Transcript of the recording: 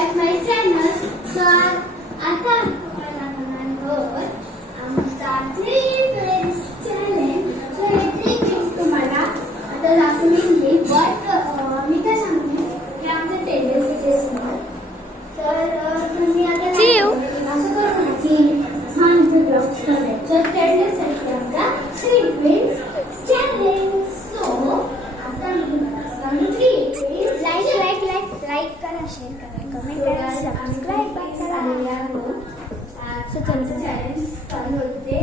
back my channel. So आता आपण आमचा 3 minutes challenge. So हे 3 minutes तुम्हाला आता दाखवली बट मी काय सांगते की आमचे टेंडन्सी असणार. तर तुम्ही आता असं करू ना की आमचे ब्लॉग्स करायचं टेंडन्सी आमचा 3 minutes challenge. So आता मी लाईक करा, शेअर करा, कमेंट करा, सबस्क्राईब करा. चॅलेंज चालू होते.